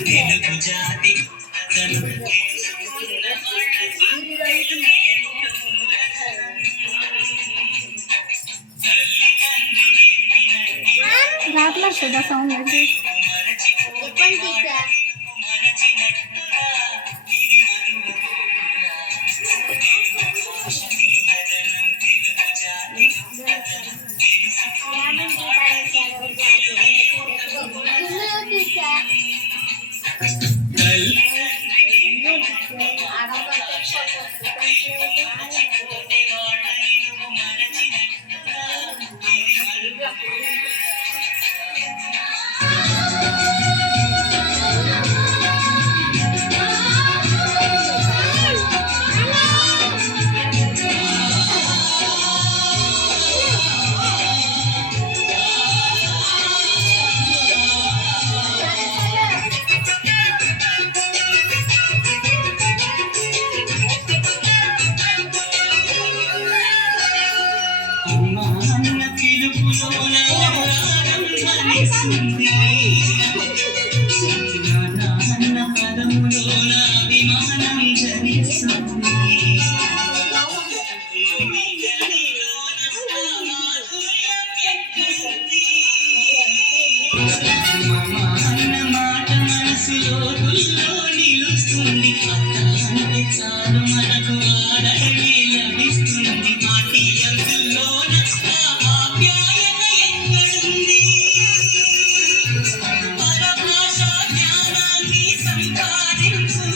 తెలుగు జాతి రాట్లా కదా సౌండ్ అయితే విమానం జనిస్తుంది అన్న మాట మనసులో నిలుస్తుంది అత్త అంటే చాలు మనకు ఆదరణే లభిస్తుంది మాటి అందులోన ఆప్యాయత ఎక్కడుంది పరభాషా జ్ఞానాన్ని సంపాదించు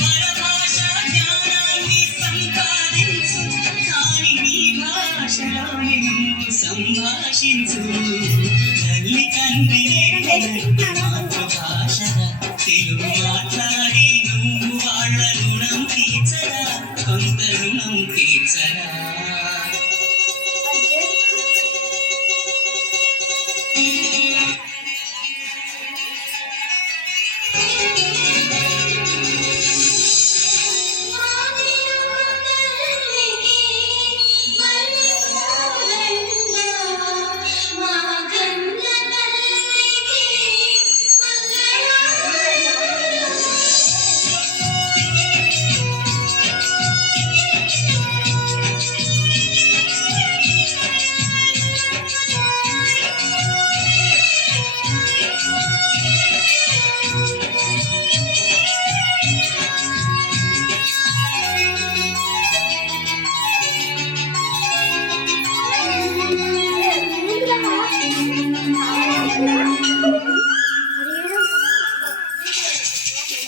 పరభాషా జ్ఞానాన్ని సంపాదించు కానీ నీ భాషలోనే నువ్వు సంభాషించు తల్లి తండ్రి మాతృభాషగా తెలుగు మాట్లాడి నువ్వు వాళ్ళ రుణం తీర్చరా కొంత రుణం తీర్చరా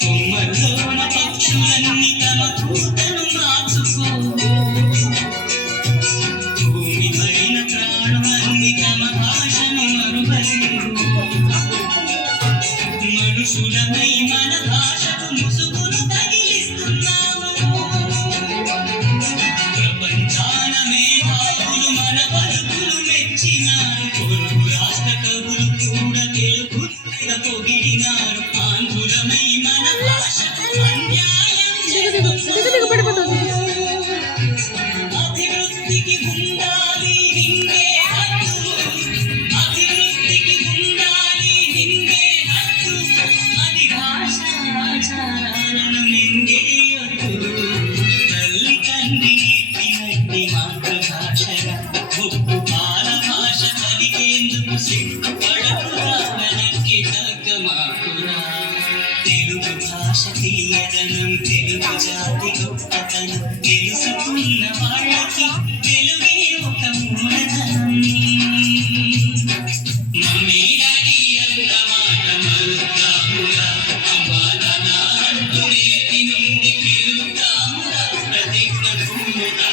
కొమ్మల్లోన పక్షులన్నీ తమ కూతను మార్చుకో భూమి పైన ప్రాణులన్నీ తమ భాషను మరువలేవు మనుషులపై మన భాషకు ముసుగును తగిలిస్తున్నాము ప్రపంచాన మేధావులు మన పలుకులు మెచ్చినారు పొరుగు రాష్ట్ర కవులు కూడా తెలుగు పొగిడినారు ఆంధ్రులమై మన భాషకు అన్యాయం అభివృద్ధికి ఉండాలి నింగే హక్కు అభివృద్ధికి ఉండాలి నింగే హక్కు అది భాష ఆచారాలను నింగేయొద్దు తల్లి తండ్రి నేర్పినట్టి మాతృభాషగా ఒప్పు బాల భాష కలిగేందుకు సిగ్గుపడకురా వెనక్కి తగ్గమాకురా తెలుగు భాష తీయదనం తెలుగు జాతి గొప్పతనం తెలుసుకున్న వాళ్ళకి తెలుగే ఒక మూలధనం మమ్మీ డాడీ అన్న మాట మరుద్దామురా అమ్మా నాన్న అంటూ నేటి నుండి పిలుద్దామురా ప్రతిజ్ఞ భూమురా